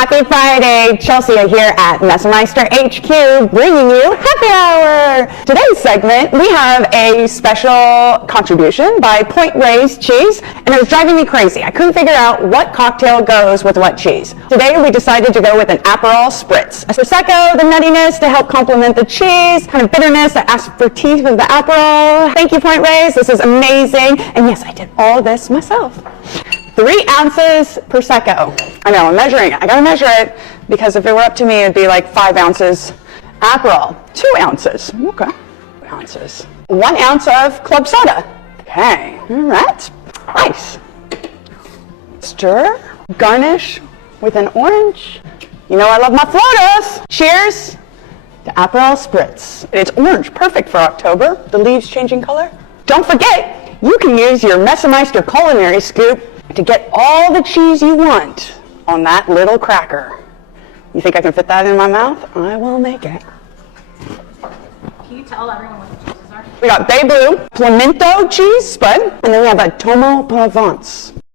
Happy Friday! Chelsea here at Messermeister HQ bringing you Happy Hour! Today's segment, we have a special contribution by Point Reyes Cheese, and it was driving me crazy. I couldn't figure out what cocktail goes with what cheese. Today we decided to go with an Aperol Spritz. A Prosecco, the nuttiness to help complement the cheese, kind of bitterness, the aperitif of the Aperol. Thank you, Point Reyes. This is amazing. And yes, I did all this myself. 3 ounces Prosecco. I know, I'm measuring it. I gotta measure it because if it were up to me, it'd be like 5 ounces Aperol. 2 ounces. Okay. 2 ounces. 1 ounce of club soda. Okay. All right. Nice. Stir. Garnish with an orange. You know I love my floaters. Cheers to Aperol Spritz. It's orange. Perfect for October. The leaves changing color. Don't forget, you can use your Messermeister culinary scoop to get all the cheese you want on that little cracker. You think I can fit that in my mouth? I will make it. Can you tell everyone what the cheeses are? We got Bay Blue, Pimento cheese spread, and then we have a Tomo Provence.